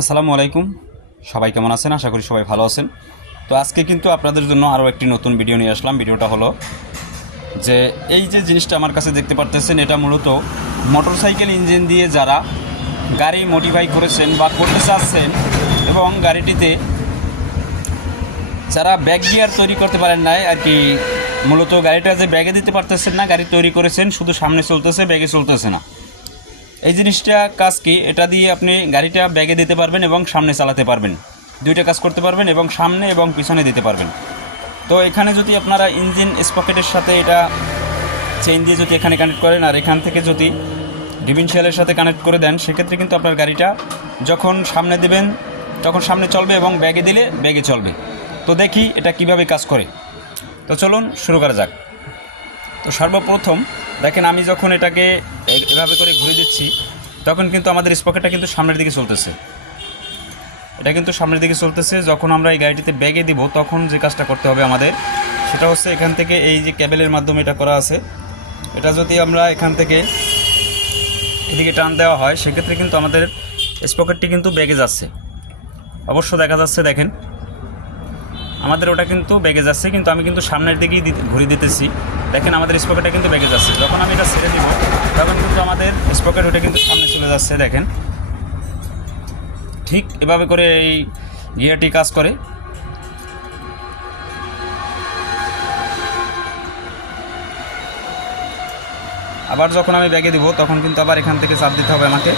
আসসালামু আলাইকুম। সবাই কেমন আছেন? আশা করি সবাই ভালো আছেন। তো আজকে কিন্তু আপনাদের জন্য আরও একটি নতুন ভিডিও নিয়ে আসলাম। ভিডিওটা হলো যে এই যে জিনিসটা আমার কাছে দেখতে পারতেছেন, এটা মূলত মোটরসাইকেল ইঞ্জিন দিয়ে যারা গাড়ি মডিফাই করেছেন বা করতে চাচ্ছেন এবং গাড়িটিতে যারা ব্যাগ গিয়ার তৈরি করতে পারেন নাই, আর কি মূলত গাড়িটা যে ব্যাগে দিতে পারতেছেন না, গাড়ি তৈরি করেছেন, শুধু সামনে চলতেছে ব্যাগে চলতেছে না। এই জিনিসটা কাজ কি? এটা দিয়ে আপনি গাড়িটা ব্যাগে দিতে পারবেন এবং সামনে চালাতে পারবেন। দুইটা কাজ করতে পারবেন এবং সামনে এবং পিছনে দিতে পারবেন। তো এখানে যদি আপনারা ইঞ্জিন স্পকেটের সাথে এটা চেইন দিয়ে যদি এখানে কানেক্ট করেন আর এখান থেকে যদি ডিভিনশিয়ালের সাথে কানেক্ট করে দেন, সেক্ষেত্রে কিন্তু আপনার গাড়িটা যখন সামনে দিবেন, তখন সামনে চলবে এবং ব্যাগে দিলে ব্যাগে চলবে। তো দেখি এটা কীভাবে কাজ করে। তো চলুন শুরু করা যাক। তো সর্বপ্রথম, দেখেন আমি যখন এটাকে এভাবে করে ঘুরে দিচ্ছি, তখন কিন্তু আমাদের স্পকেটটা কিন্তু সামনের দিকে চলতেছে। এটা কিন্তু সামনের দিকে চলতেছে, যখন আমরা এই গাড়িটিতে ব্যাগে দিব, তখন যে কাজটা করতে হবে আমাদের, সেটা হচ্ছে এখান থেকে এই যে ক্যাবেলের মাধ্যমে এটা করা আছে। এটা যদি আমরা এখান থেকে এদিকে টান দেওয়া হয়, সেক্ষেত্রে কিন্তু আমাদের স্পকেটটি কিন্তু ব্যাগে যাচ্ছে। অবশ্য দেখা যাচ্ছে, দেখেন আমাদের ওটা কিন্তু বেগে যাচ্ছে কিন্তু আমি কিন্তু সামনের দিকেই দিতে- ঘুরে দিতেছি। দেখেন আমাদের স্পকেটটা কিন্তু বেগে যাচ্ছে যখন আমি এটা ছেড়ে দিব, তখন কিন্তু আমাদের স্পকেট ওটা কিন্তু সামনে চলে যাচ্ছে, দেখেন। ঠিক এভাবে করে এই গিয়ারটি কাজ করে। আবার যখন আমি ব্যাগে দিব, তখন কিন্তু আবার এখান থেকে চাপ দিতে হবে আমাকে।